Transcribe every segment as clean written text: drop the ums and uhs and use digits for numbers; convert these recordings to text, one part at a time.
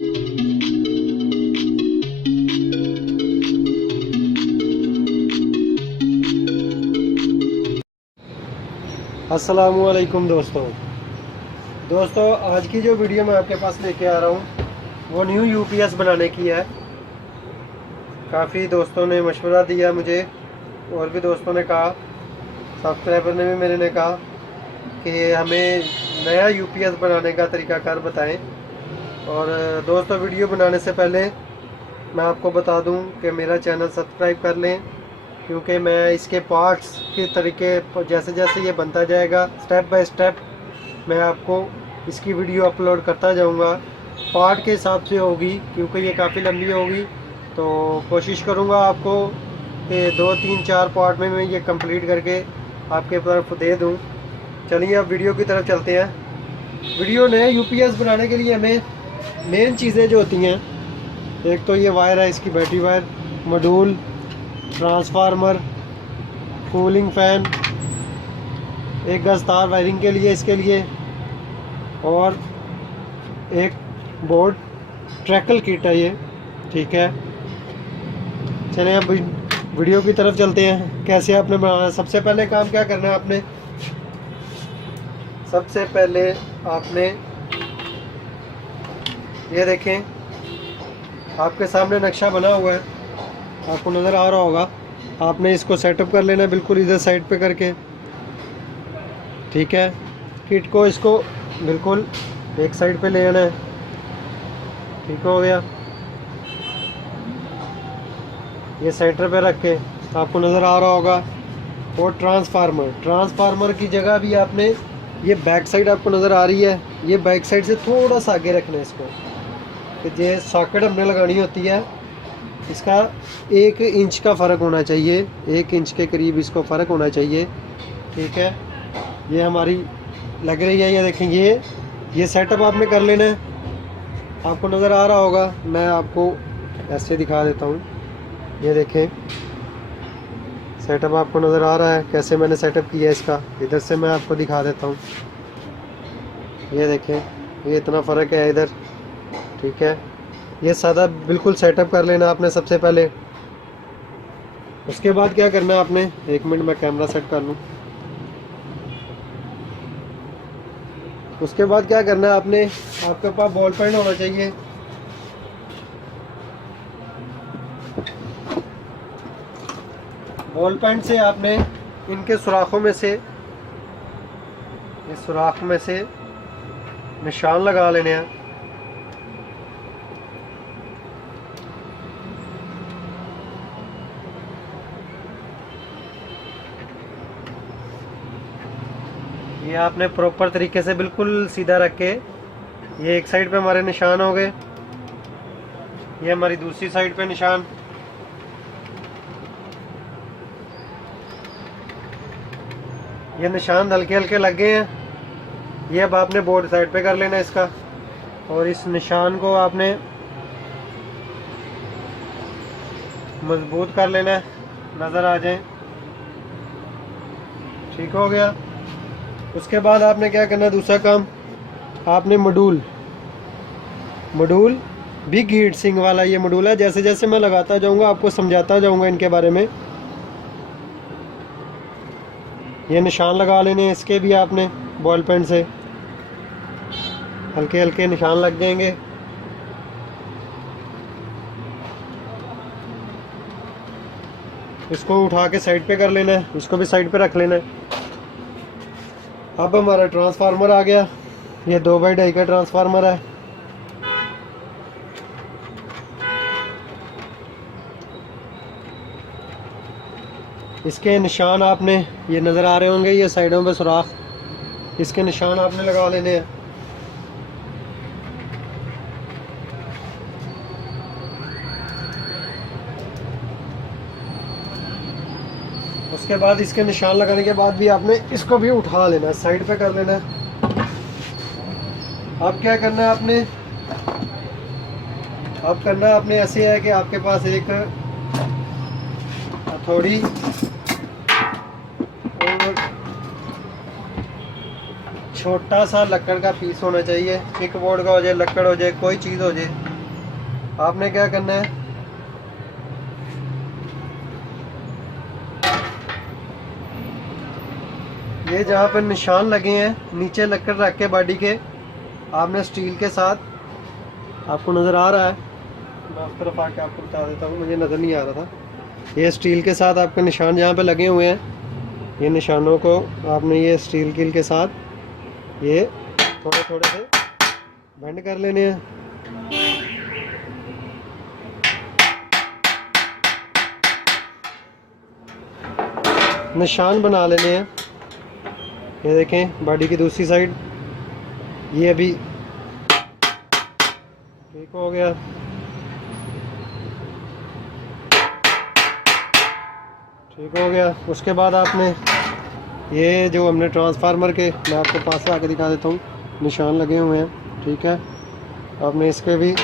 अस्सलामुअलैकुम दोस्तों, आज की जो वीडियो मैं आपके पास लेके आ रहा हूँ वो न्यू यूपीएस बनाने की है। काफ़ी दोस्तों ने मशवरा दिया मुझे, और भी दोस्तों ने कहा, सब्सक्राइबर ने भी मेरे ने कहा कि हमें नया यूपीएस बनाने का तरीकाकार बताएं। और दोस्तों, वीडियो बनाने से पहले मैं आपको बता दूं कि मेरा चैनल सब्सक्राइब कर लें, क्योंकि मैं इसके पार्ट्स के तरीके जैसे जैसे ये बनता जाएगा स्टेप बाय स्टेप मैं आपको इसकी वीडियो अपलोड करता जाऊंगा। पार्ट के हिसाब से होगी, क्योंकि ये काफ़ी लंबी होगी, तो कोशिश करूंगा आपको कि 2, 3, 4 पार्ट में मैं ये कंप्लीट करके आपके तरफ दे दूं। चलिए अब वीडियो की तरफ चलते हैं। वीडियो नए यूपीएस बनाने के लिए हमें मेन चीज़ें जो होती हैं, एक तो ये वायर है, इसकी battery wire, module, transformer, cooling fan, एक गज तार वायरिंग के लिए इसके लिए, और एक बोर्ड ट्रैकल किट है ये। ठीक है, चलिए अब वीडियो की तरफ चलते हैं। कैसे आपने बनाना है, सबसे पहले काम क्या करना है आपने, सबसे पहले आपने ये देखें, आपके सामने नक्शा बना हुआ है, आपको नज़र आ रहा होगा। आपने इसको सेटअप कर लेना है बिल्कुल इधर साइड पे करके। ठीक है, किट को इसको बिल्कुल एक साइड पे ले आना है। ठीक हो गया, ये सेंटर पे रख के आपको नज़र आ रहा होगा। और ट्रांसफार्मर की जगह भी आपने ये बैक साइड आपको नज़र आ रही है, ये बैक साइड से थोड़ा सा आगे रखना है इसको, कि ये सॉकेट हमने लगानी होती है, इसका 1 इंच का फ़र्क होना चाहिए, 1 इंच के करीब इसको फ़र्क होना चाहिए। ठीक है, ये हमारी लग रही है, ये देखें, ये सेटअप आपने कर लेना है। आपको नज़र आ रहा होगा, मैं आपको ऐसे दिखा देता हूँ। ये देखें, सेटअप आपको नज़र आ रहा है, कैसे मैंने सेटअप किया है इसका। इधर से मैं आपको दिखा देता हूँ, ये देखें, ये इतना फ़र्क है इधर। ठीक है, ये सादा बिल्कुल सेटअप कर लेना आपने सबसे पहले। उसके बाद क्या करना है आपने, 1 मिनट मैं कैमरा सेट कर लूँ। उसके बाद क्या करना है आपने, आपके पास बॉल पेन होना चाहिए। बॉल पेन से आपने इनके सुराखों में से, इस सुराख में से निशान लगा लेने हैं। ये आपने प्रॉपर तरीके से बिल्कुल सीधा रख के, ये एक साइड पे हमारे निशान हो गए, ये हमारी दूसरी साइड पे निशान। ये निशान हल्के हल्के लग गए हैं। ये अब आपने बोर्ड साइड पे कर लेना इसका, और इस निशान को आपने मजबूत कर लेना है, नज़र आ जाए। ठीक हो गया। उसके बाद आपने क्या करना है, दूसरा काम, आपने मॉड्यूल बिग हीट सिंक वाला ये मॉड्यूल है। जैसे जैसे मैं लगाता जाऊंगा आपको समझाता जाऊंगा इनके बारे में। ये निशान लगा लेने हैं इसके भी आपने, बॉल पेन से हल्के हल्के निशान लग जाएंगे। इसको उठा के साइड पे कर लेना है, इसको भी साइड पे रख लेना है। अब हमारा ट्रांसफार्मर आ गया, ये 2x2 का ट्रांसफार्मर है। इसके निशान आपने, ये नज़र आ रहे होंगे, ये साइडों पे सुराख, इसके निशान आपने लगा लेने हैं। उसके बाद इसके निशान लगाने के बाद भी आपने इसको भी उठा लेना है, साइड पे कर लेना है। अब क्या करना है आपने, अब करना आपने ऐसे है कि आपके पास एक हथौड़ी और छोटा सा लकड़ का पीस होना चाहिए। पिक बोर्ड का हो जाए, लकड़ हो जाए, कोई चीज़ हो जाए, आपने क्या करना है, ये जहाँ पर निशान लगे हैं नीचे लकड़ रख के बॉडी के, आपने स्टील के साथ, आपको नज़र आ रहा है, मैं उस तरफ आके आपको बता देता हूँ, मुझे नज़र नहीं आ रहा था। ये स्टील के साथ आपके निशान जहाँ पे लगे हुए हैं, ये निशानों को आपने ये स्टील कील के साथ ये थोड़े थोड़े से बेंड कर लेने हैं। निशान बना लेने हैं। ये देखें बॉडी की दूसरी साइड, ये अभी ठीक हो गया। ठीक हो गया। उसके बाद आपने ये जो हमने ट्रांसफार्मर के, मैं आपको पास से आके दिखा देता हूँ, निशान लगे हुए हैं, ठीक है। आपने इसके भी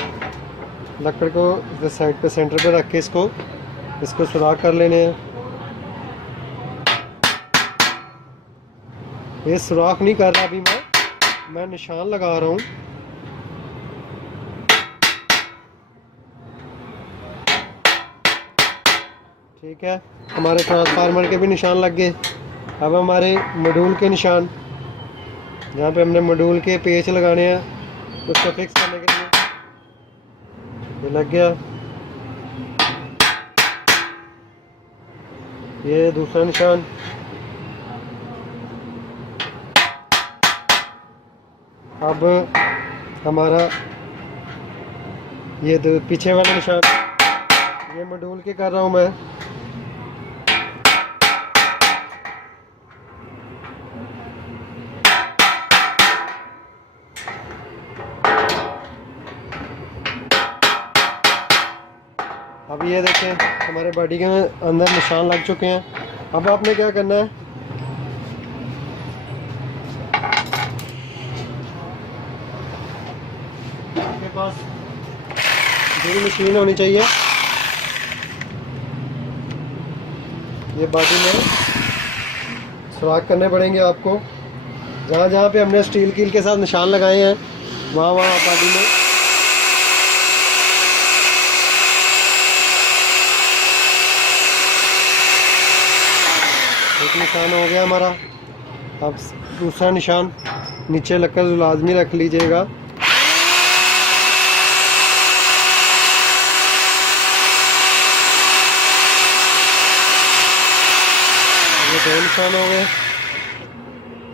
लकड़ को इस साइड पे सेंटर पे रख के इसको सुराख कर लेने हैं। ये सुराख नहीं कर रहा अभी मैं निशान लगा रहा हूँ। ठीक है, हमारे ट्रांसफार्मर के भी निशान लग गए। अब हमारे मॉड्यूल के निशान, जहाँ पे हमने मॉड्यूल के पेच लगाने हैं उसको फिक्स करने के लिए, ये लग गया। ये दूसरा निशान, अब हमारा ये पीछे वाला निशान, ये मॉड्यूल के कर रहा हूँ मैं। अब ये देखें हमारे बॉडी के अंदर निशान लग चुके हैं। अब आपने क्या करना है, आपके पास ड्रिल मशीन होनी चाहिए। ये बॉडी में सुराख करने पड़ेंगे आपको, जहाँ जहाँ पे हमने स्टील कील के साथ निशान लगाए हैं वहाँ वहाँ बॉडी में एक निशान हो गया हमारा। अब दूसरा निशान नीचे लगकर लाजमी रख लीजिएगा। ये दो निशान हो गए।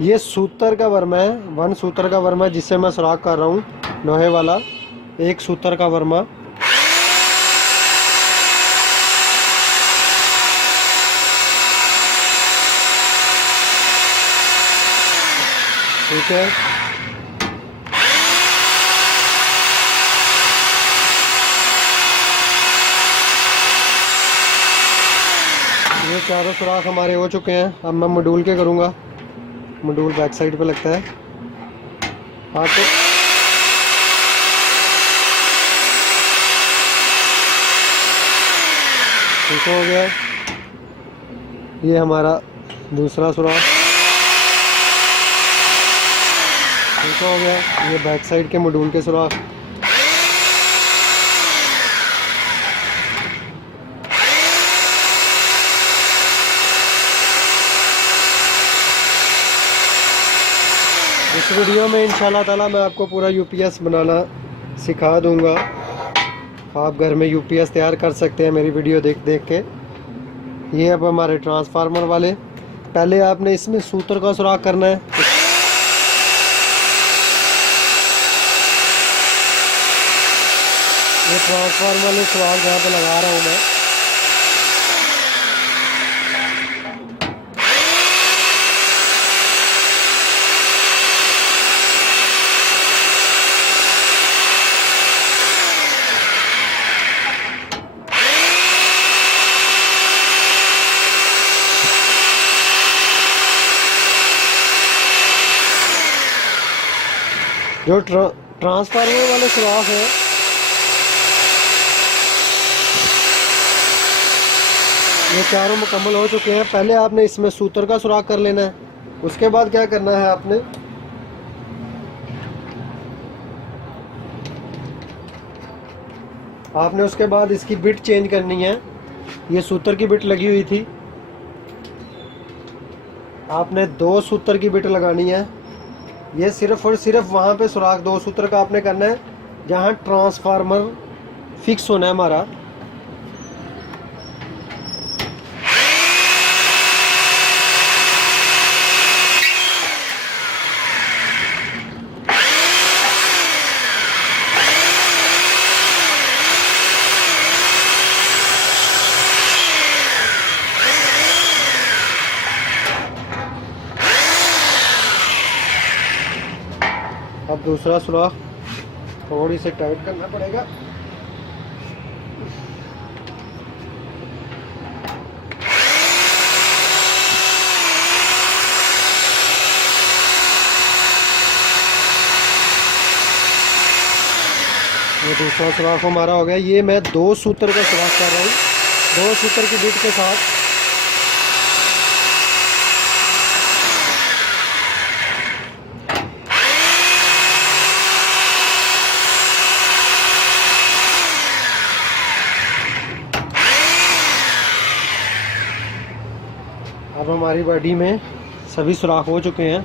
ये सूतर का वर्मा है, 1 सूतर का वर्मा जिससे मैं सुराख कर रहा हूँ, लोहे वाला 1 सूतर का वर्मा। ठीक है, ये चारों सुराख हमारे हो चुके हैं। अब मैं मॉड्यूल के करूँगा। मॉड्यूल बैक साइड पे लगता है आपको। ठीक हो गया, ये हमारा दूसरा सुराख ठीक हो गया। ये बैक साइड के मॉड्यूल के सुराख। इस वीडियो में इंशाल्लाह ताला मैं आपको पूरा यूपीएस बनाना सिखा दूंगा। आप घर में यूपीएस तैयार कर सकते हैं मेरी वीडियो देख देख के। ये अब हमारे ट्रांसफार्मर वाले, पहले आपने इसमें सूत्र का सुराख करना है। ये ट्रांसफार्मर वाले सुराख जहाँ पे लगा रहा हूँ मैं, जो ट्रांसफार्मर वाले सुराख है ये चारों मुकम्मल हो चुके हैं। पहले आपने इसमें सूत्र का सुराख कर लेना है। उसके बाद क्या करना है, आपने आपने उसके बाद इसकी बिट चेंज करनी है। ये सूत्र की बिट लगी हुई थी, आपने 2 सूत्र की बिट लगानी है। ये सिर्फ और सिर्फ वहाँ पे सुराख 2 सूत्र का आपने करना है जहाँ ट्रांसफार्मर फिक्स होना है हमारा। अब दूसरा सुराख थोड़ी से टाइट करना पड़ेगा। ये दूसरा सुराख हमारा हो गया। ये मैं 2 सूत्र का सुराख कर रहा हूँ, 2 सूत्र की बिट के साथ। अब हमारी बॉडी में सभी सुराख हो चुके हैं।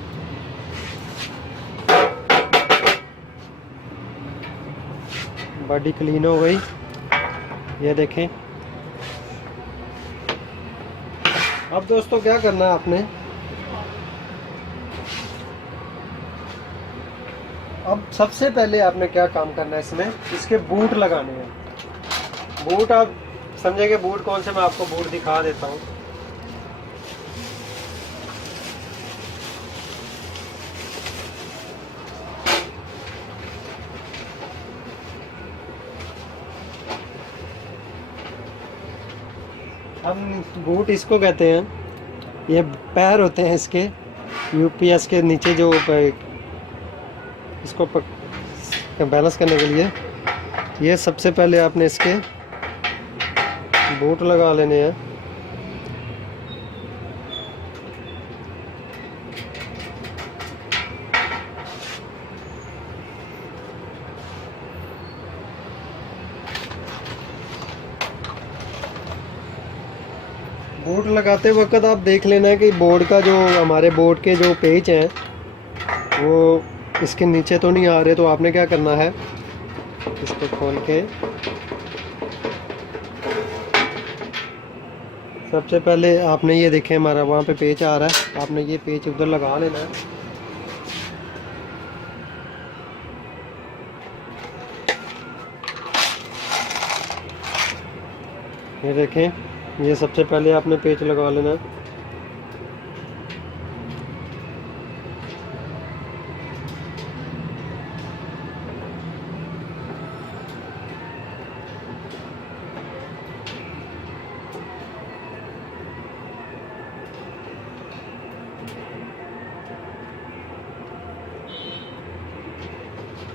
बॉडी क्लीन हो गई, ये देखें। अब दोस्तों क्या करना है आपने, अब सबसे पहले आपने क्या काम करना है, इसमें इसके बूट लगाने हैं। बूट आप समझेंगे बूट कौन से, मैं आपको बूट दिखा देता हूँ। हम बूट इसको कहते हैं, ये पैर होते हैं इसके यूपीएस के नीचे जो इसको बैलेंस करने के लिए। ये सबसे पहले आपने इसके बूट लगा लेने हैं। बोर्ड लगाते वक्त आप देख लेना है कि बोर्ड का जो हमारे बोर्ड के जो पेच हैं वो इसके नीचे तो नहीं आ रहे। तो आपने क्या करना है, इसको खोल के सबसे पहले आपने ये देखें हमारा वहाँ पे पेच आ रहा है, आपने ये पेच उधर लगा लेना है। ये देखें, ये सबसे पहले आपने पेच लगा लेना है।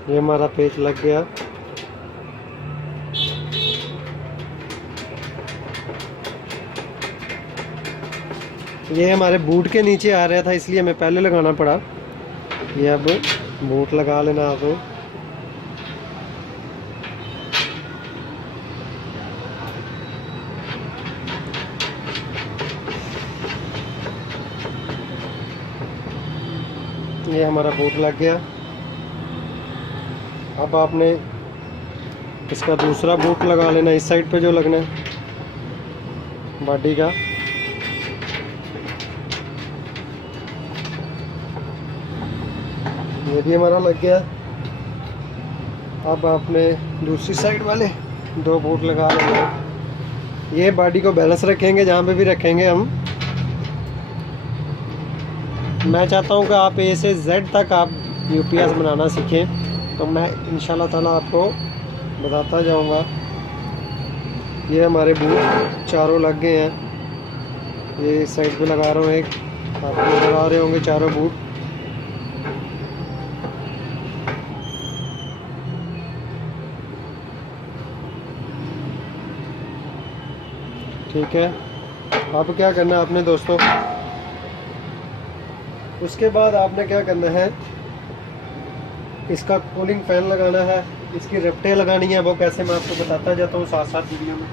ये हमारा पेच लग गया। ये हमारे बूट के नीचे आ रहा था इसलिए हमें पहले लगाना पड़ा। ये अब बूट लगा लेना आप। ये हमारा बूट लग गया। अब आपने इसका दूसरा बूट लगा लेना, इस साइड पे जो लगना है बॉडी का। ये भी हमारा लग गया। अब आपने दूसरी साइड वाले 2 बूट लगा लेंगे। ये बॉडी को बैलेंस रखेंगे जहाँ पे भी रखेंगे हम। मैं चाहता हूँ कि आप ए से जेड तक आप यूपीएस बनाना सीखें, तो मैं इंशाल्लाह ताला आपको बताता जाऊँगा। ये हमारे बूट चारों लग गए हैं। ये इस साइड पे लगा रहा हूँ, एक आपको नजर आ रहे होंगे चारों बूट। ठीक है, अब क्या करना है आपने दोस्तों, उसके बाद आपने क्या करना है, इसका कूलिंग फैन लगाना है। इसकी रपटें लगानी है वो कैसे मैं आपको बताता जाता हूँ साथ साथ वीडियो में।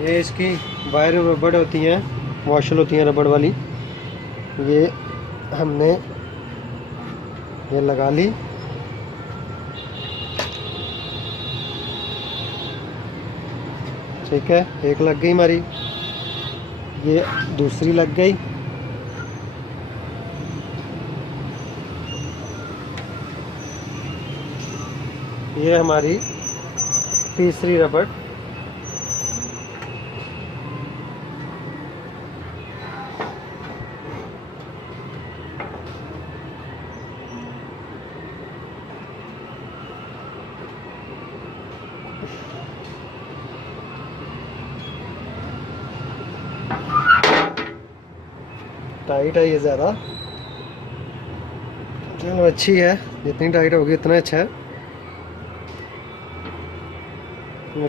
ये इसकी वायर रबड़ होती हैं, वॉशल होती हैं रबड़ वाली, ये हमने ये लगा ली। ठीक है, एक लग गई हमारी, ये दूसरी लग गई। ये हमारी तीसरी रबड़। टाइट है ये ज़्यादा, चलो अच्छी है, जितनी टाइट होगी उतना अच्छा है।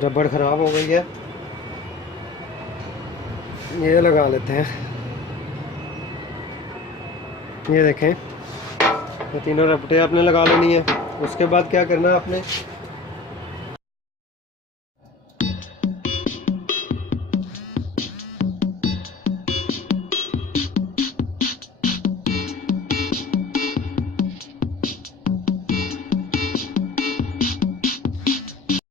रबड़ ख़राब हो गई है, ये लगा लेते हैं। ये देखें, ये तीनों रबड़ें आपने लगा लेनी है। उसके बाद क्या करना है आपने,